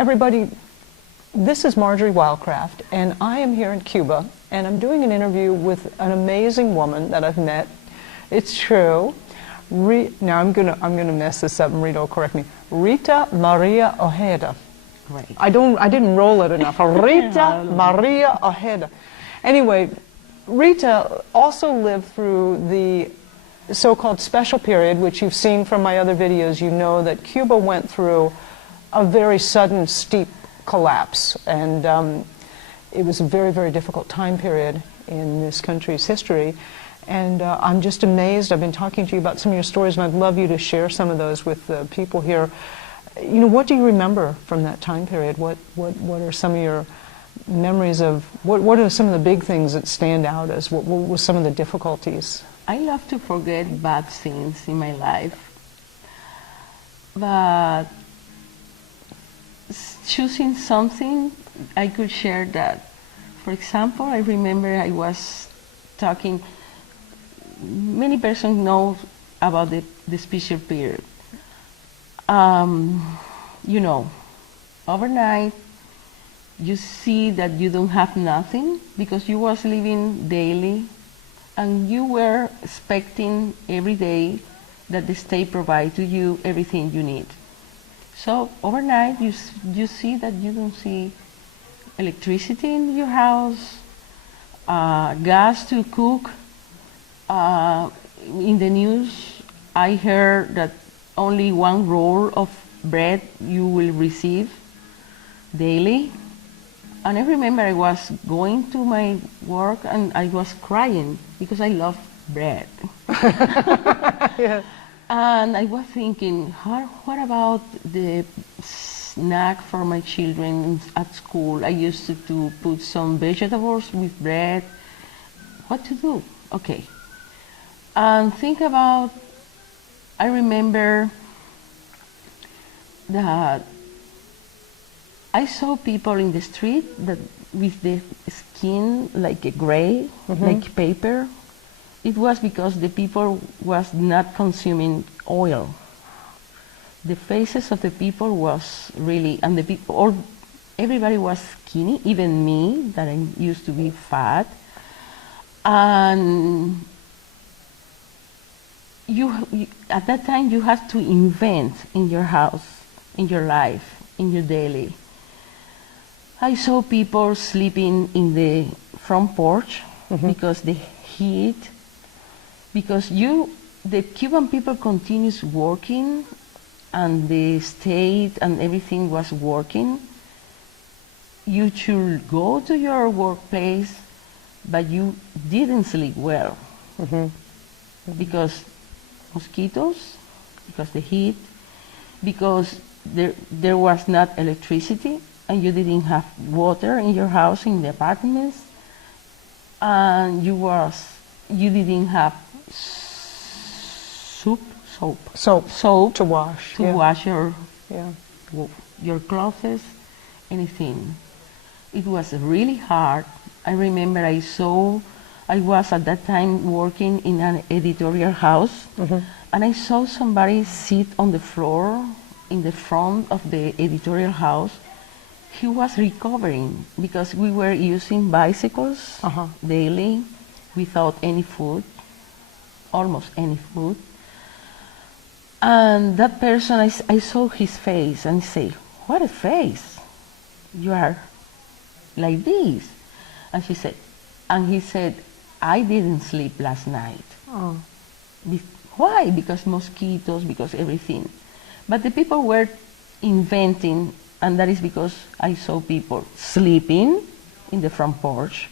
everybody, this is Marjorie Wildcraft, and I am here in Cuba, and I'm doing an interview with an amazing woman that I've met. It's true. Now I'm gonna mess this up, and Rita will correct me. Rita Maria Ojeda. Right. I didn't roll it enough. Rita Maria Ojeda. Anyway, Rita also lived through the so-called special period, which you've seen from my other videos. You know that Cuba went through a very sudden, steep collapse, and it was a very, very difficult time period in this country's history. And I'm just amazed. I've been talking to you about some of your stories, and I'd love you to share some of those with the people here. You know, what do you remember from that time period? What are some of your memories of, what are some of the big things that stand out as what were some of the difficulties? I love to forget bad things in my life, but choosing something, I could share that. For example, I remember I was talking, many persons know about the special period. You know, overnight, you see that you don't have nothing because you was living daily and you were expecting every day that the state provide to you everything you need. So overnight you see that you don't see electricity in your house, gas to cook. In the news I heard that only one roll of bread you will receive daily. And I remember I was going to my work and I was crying because I love bread. Yeah. And I was thinking, what about the snack for my children at school? I used to put some vegetables with bread. What to do? Okay. And think about, I remember that I saw people in the street that with the skin like a gray, like paper. It was because the people was not consuming oil. The faces of the people was really, and the people, everybody was skinny, even me, that I used to be fat. And you at that time you had to invent in your house, in your life, in your daily. I saw people sleeping in the front porch because the heat, because the Cuban people continues working and the state and everything was working. You should go to your workplace, but you didn't sleep well because mosquitoes, because the heat, because there was not electricity, and you didn't have water in your house, in the apartments, and you didn't have soap to wash. Wash your clothes, anything. It was really hard. I remember I was at that time working in an editorial house, and I saw somebody sit on the floor in the front of the editorial house. He was recovering because we were using bicycles daily without any food, almost any food. And that person, I saw his face and I say, what a face, you are like this. And he said, I didn't sleep last night. Oh. Why? Because mosquitoes, because everything. But the people were inventing, and that is because I saw people sleeping in the front porch,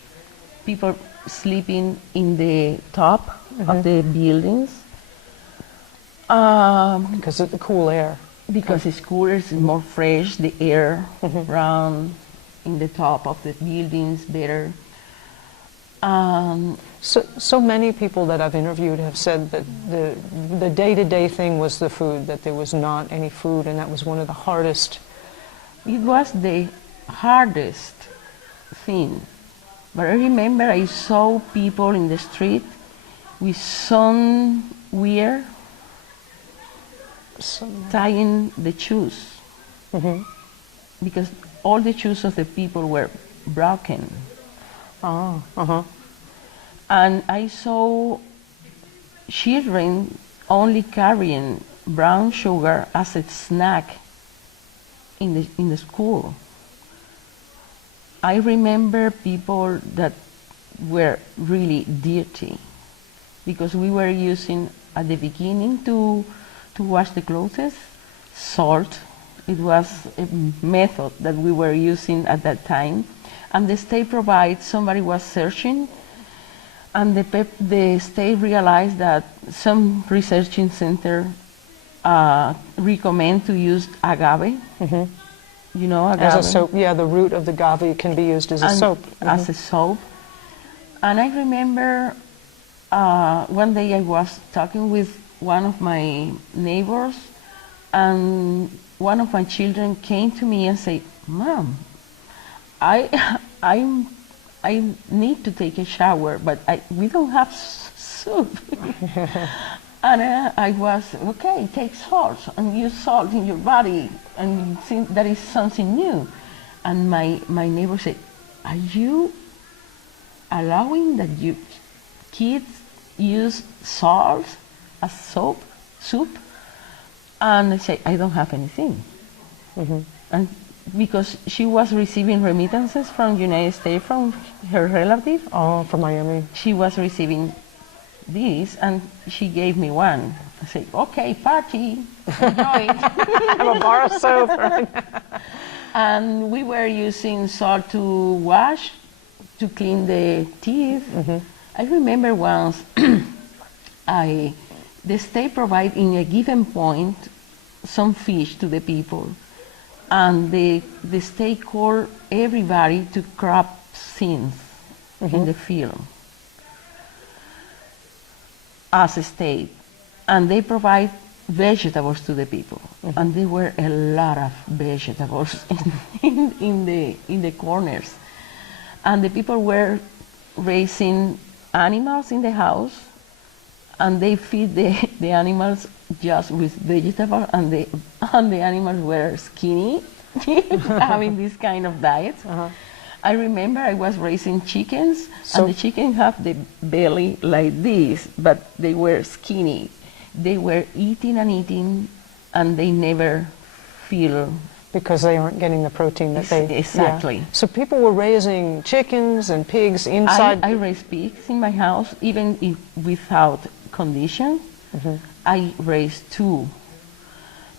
people sleeping in the top of the buildings. Because of the cool air. Because it's cooler, it's more fresh, the air around in the top of the buildings better. So many people that I've interviewed have said that the day-to-day thing was the food, that there was not any food, and that was one of the hardest. It was the hardest thing. But I remember I saw people in the street with some weird tying the shoes. because all the shoes of the people were broken. Oh, uh-huh. And I saw children only carrying brown sugar as a snack in the school. I remember people that were really dirty because we were using at the beginning to wash the clothes salt. It was a method that we were using at that time, and the state provides. Somebody was searching, and the state realized that some researching center recommend to use agave. You know, agave. As a soap, yeah, the root of the agave can be used as a soap. As a soap. And I remember one day I was talking with one of my neighbors, and one of my children came to me and said, "Mom, I need to take a shower, but we don't have soup." And I was, okay, take salt and use salt in your body, and think that is something new. And my neighbor said, "Are you allowing that you kids use salt as soup?" And I say, "I don't have anything." And because she was receiving remittances from the United States from her relative. Oh, from Miami. She was receiving this, and she gave me one. I said, "Okay, party, enjoy." Have a bar of soap. And we were using salt to wash, to clean the teeth. I remember once the state provided in a given point some fish to the people, and the state called everybody to crop scenes in the field as a state, and they provide vegetables to the people, and there were a lot of vegetables in the corners, and the people were raising animals in the house, and they feed the animals just with vegetables, and the animals were skinny, having this kind of diet. I remember I was raising chickens, and the chickens have the belly like this, but they were skinny. They were eating and eating, and they never feel... Because they aren't getting the protein that they... Exactly. Yeah. So people were raising chickens and pigs inside... I raised pigs in my house, even without condition. I raised 2.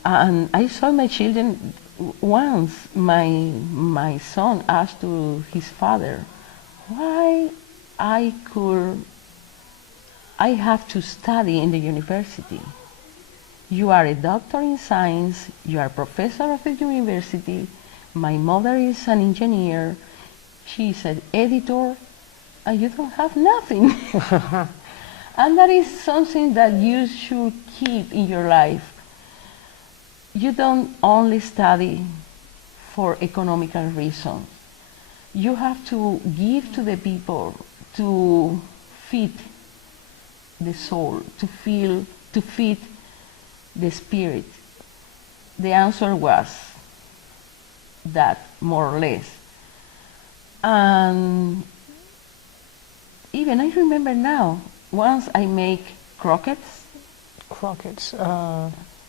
And I saw my children... Once my son asked to his father, "Why I have to study in the university? You are a doctor in science, you are a professor of the university, my mother is an engineer, she is an editor, and you don't have nothing." And that is something that you should keep in your life. You don't only study for economical reasons. You have to give to the people to feed the soul, to feed the spirit. The answer was that, more or less. And even I remember now, once I make croquettes. Croquettes.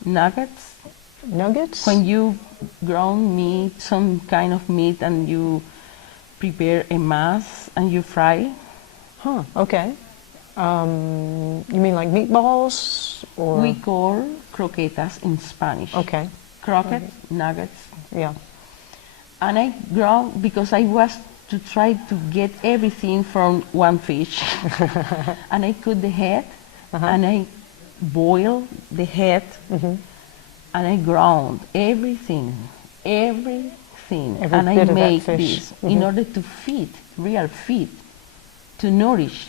Nuggets. Nuggets? When you ground meat, some kind of meat, and you prepare a mass and you fry. Huh, okay. You mean like meatballs? Or? We call croquetas in Spanish. Okay. Croquettes, nuggets. Yeah. And I ground because I was to try to get everything from one fish. And I cut the head, and I boil the head, and I ground everything, and I make this in order to feed, real feed, to nourish,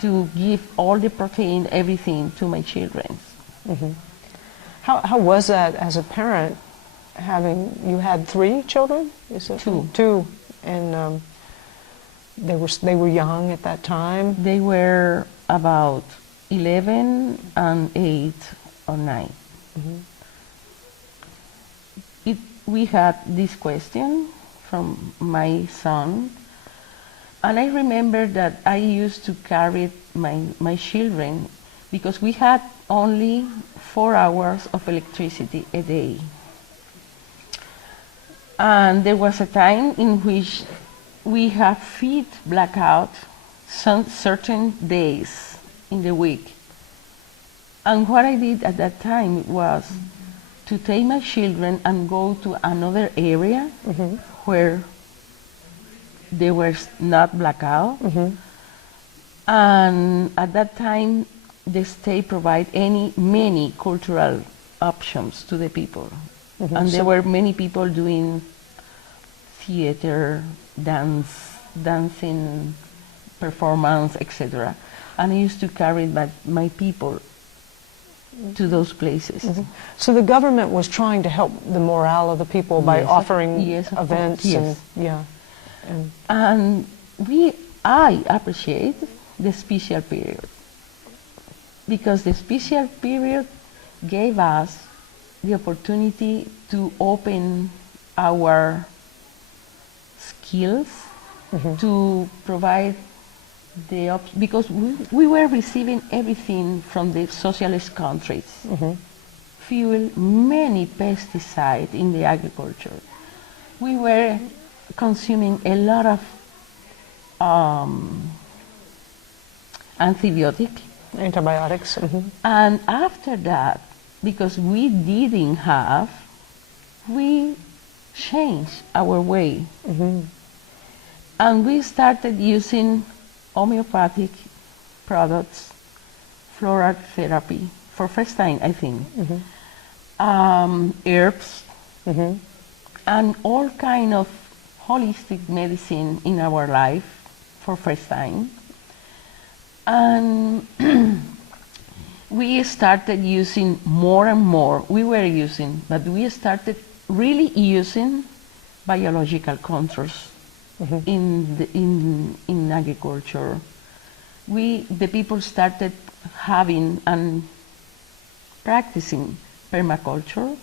to give all the protein, everything to my children. How was that as a parent? You had 3 children? Is it 2. 2, and they were young at that time. They were about 11 and 8 or 9. we had this question from my son, and I remember that I used to carry my children because we had only 4 hours of electricity a day. And there was a time in which we have feed blackout some certain days in the week. And what I did at that time was to take my children and go to another area where there was not blackout. And at that time, the state provide many cultural options to the people. And there were many people doing theater, dancing, performance, etc. And I used to carry my people to those places. So the government was trying to help the morale of the people by offering events. Yes. And I appreciate the special period because the special period gave us the opportunity to open our skills, to provide because we were receiving everything from the socialist countries. Fuel, many pesticides in the agriculture. We were consuming a lot of antibiotics. And after that, because we didn't have, we changed our way. And we started using homeopathic products, floral therapy, for first time, I think. Herbs, and all kind of holistic medicine in our life for first time. And we started using more and more. We were using, but we started really using biological controls in agriculture. The people started having and practicing permaculture,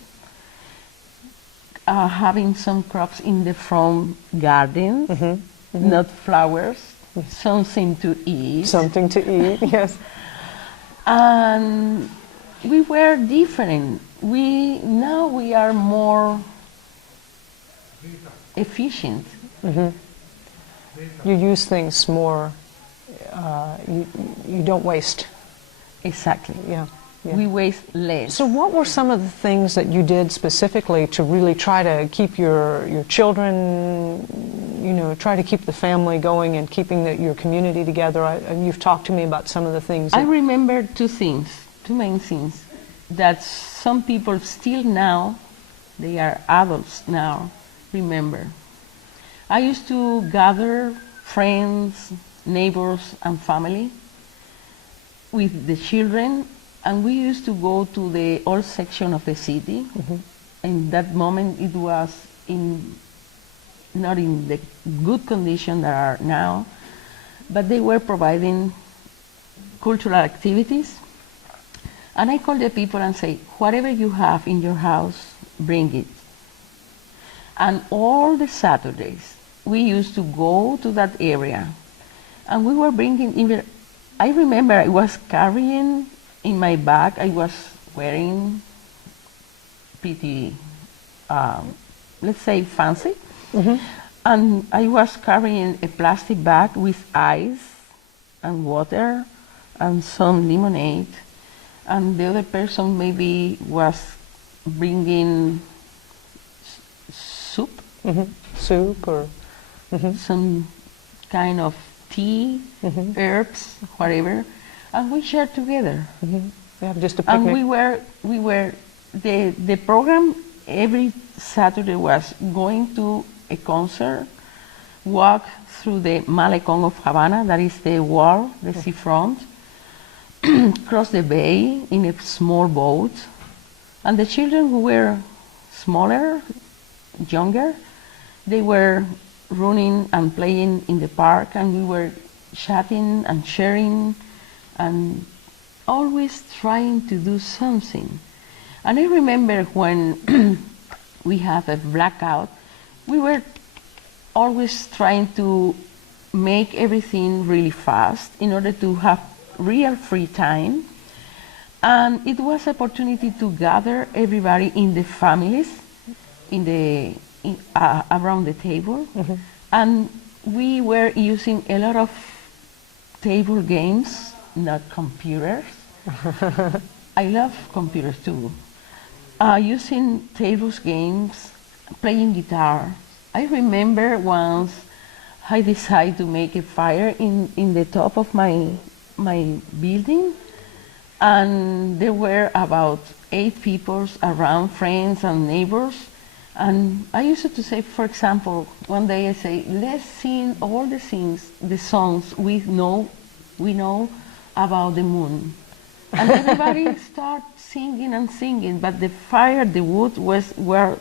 having some crops in the front gardens, not flowers, something to eat. Something to eat, yes. And we were different. Now we are more efficient. You use things more, you don't waste. Exactly. Yeah. We waste less. So what were some of the things that you did specifically to really try to keep your children, try to keep the family going and keeping your community together? And you've talked to me about some of the things. I remember two main things, that some people still now, they are adults now, remember. I used to gather friends, neighbors, and family with the children, and we used to go to the old section of the city. In that moment, it was not in the good condition that are now, but they were providing cultural activities. And I call the people and say, whatever you have in your house, bring it. And all the Saturdays, we used to go to that area, and we were bringing, I remember I was carrying in my bag, I was wearing pretty, let's say, fancy. And I was carrying a plastic bag with ice and water and some lemonade. And the other person maybe was bringing soup. Soup or some kind of tea, herbs, whatever. And we shared together. Yeah, just a picnic. And we were the program every Saturday was going to a concert, walk through the Malecon of Havana, that is the wall, the seafront, cross the bay in a small boat, and the children who were smaller, younger, they were running and playing in the park, and we were chatting and sharing and always trying to do something. And I remember when we have a blackout. We were always trying to make everything really fast in order to have real free time. And it was an opportunity to gather everybody in the families, around the table. Mm-hmm. And we were using a lot of table games, not computers. I love computers too. Using tables games, playing guitar. I remember once I decided to make a fire in the top of my building, and there were about 8 people around, friends and neighbors. And I used to say, for example, one day I say, let's sing all the songs we know about the moon. And everybody start singing and singing, but the fire, the wood were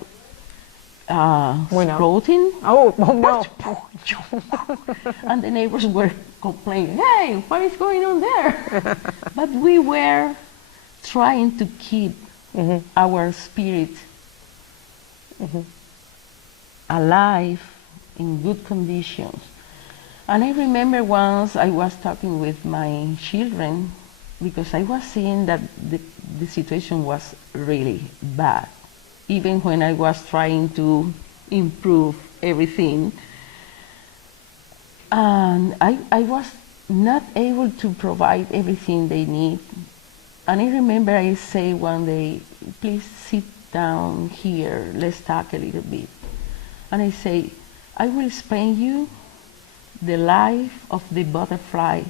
exploding. Oh no! And the neighbors were complaining, hey, what is going on there? But we were trying to keep our spirit alive in good conditions. And I remember once I was talking with my children, because I was seeing that the situation was really bad. Even when I was trying to improve everything, and I was not able to provide everything they need. And I remember I say one day, please sit down here, let's talk a little bit. And I say, I will explain you the life of the butterfly.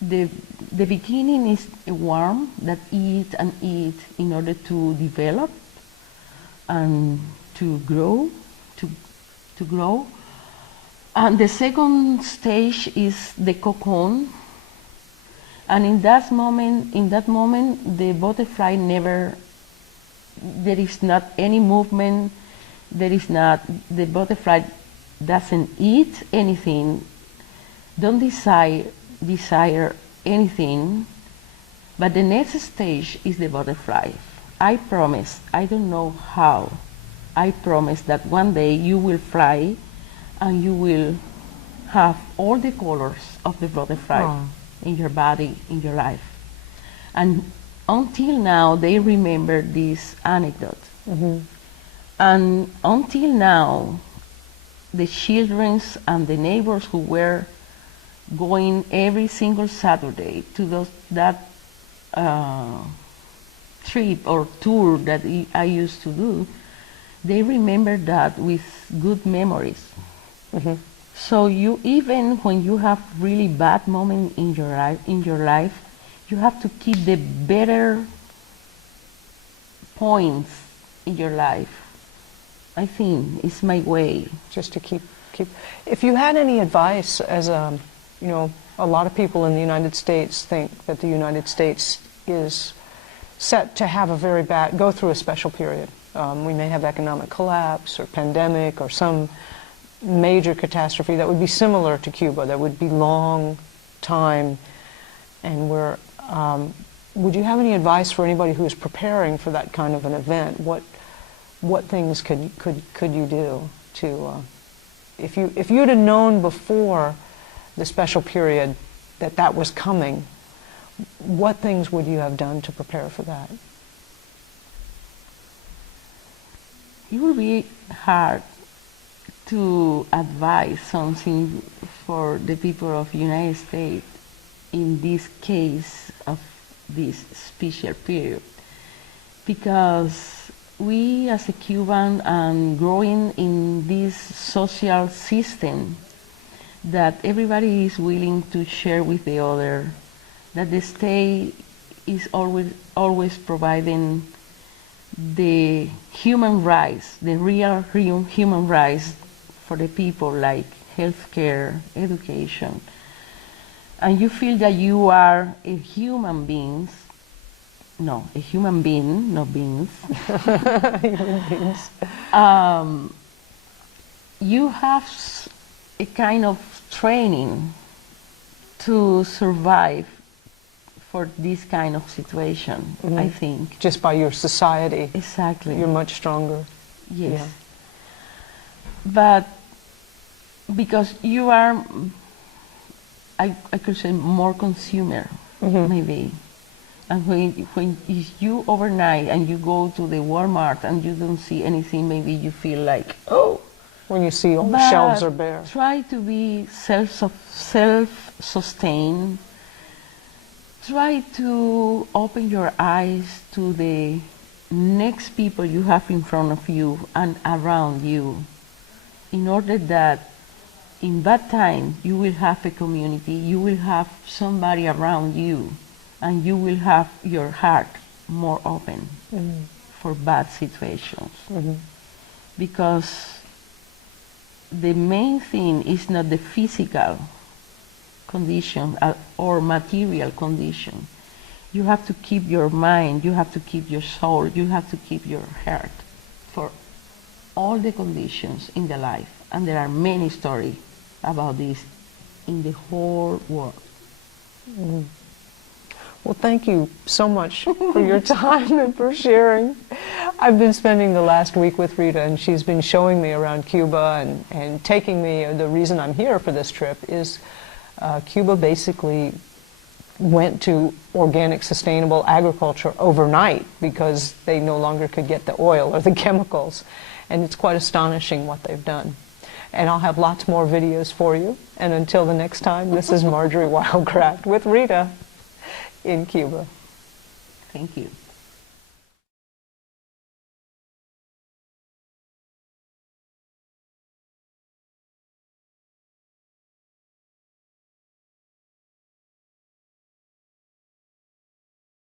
The beginning is a worm that eat and eat in order to develop and to grow, to grow. And the second stage is the cocoon. And in that moment, the butterfly there is not any movement. The butterfly doesn't eat anything, don't desire anything, but the next stage is the butterfly. I promise, I don't know how, I promise that one day you will fly and you will have all the colors of the butterfly in your body, in your life. And until now, they remember this anecdote. Mm-hmm. And until now, the children and the neighbors who were going every single Saturday to that trip or tour that I used to do, they remember that with good memories. Mm-hmm. So even when you have really bad moments in your life, you have to keep the better points in your life. I think it's my way. Just to keep. If you had any advice, as a lot of people in the United States think that the United States is set to have go through a special period. We may have economic collapse or pandemic or some major catastrophe that would be similar to Cuba, that would be long time, and would you have any advice for anybody who is preparing for that kind of an event? What things could you do to, if you'd have known before the special period that was coming, what things would you have done to prepare for that? It would be hard to advise something for the people of the United States in this case of this special period, because we as a Cuban and growing in this social system that everybody is willing to share with the other, that the state is always providing the human rights, the real human rights for the people, like healthcare, education, and you feel that you are a human being, not beings. Human beings. You have a kind of training to survive for this kind of situation, I think. Just by your society, Exactly. you're much stronger. Yes. Yeah. But because you are, I could say, more consumer, maybe. And when you overnight and you go to the Walmart and you don't see anything, maybe you feel like, oh. When you see all the But shelves are bare. try to be self-sustained. Try to open your eyes to the next people you have in front of you and around you, in order that in that time you will have a community, you will have somebody around you, and you will have your heart more open for bad situations. Because the main thing is not the physical condition or material condition. You have to keep your mind, you have to keep your soul, you have to keep your heart for all the conditions in the life. And there are many stories about this in the whole world. Well, thank you so much for your time and for sharing. I've been spending the last week with Rita, and she's been showing me around Cuba and taking me. The reason I'm here for this trip is Cuba basically went to organic, sustainable agriculture overnight because they no longer could get the oil or the chemicals. And it's quite astonishing what they've done. And I'll have lots more videos for you. And until the next time, this is Marjorie Wildcraft with Rita in Cuba. Thank you.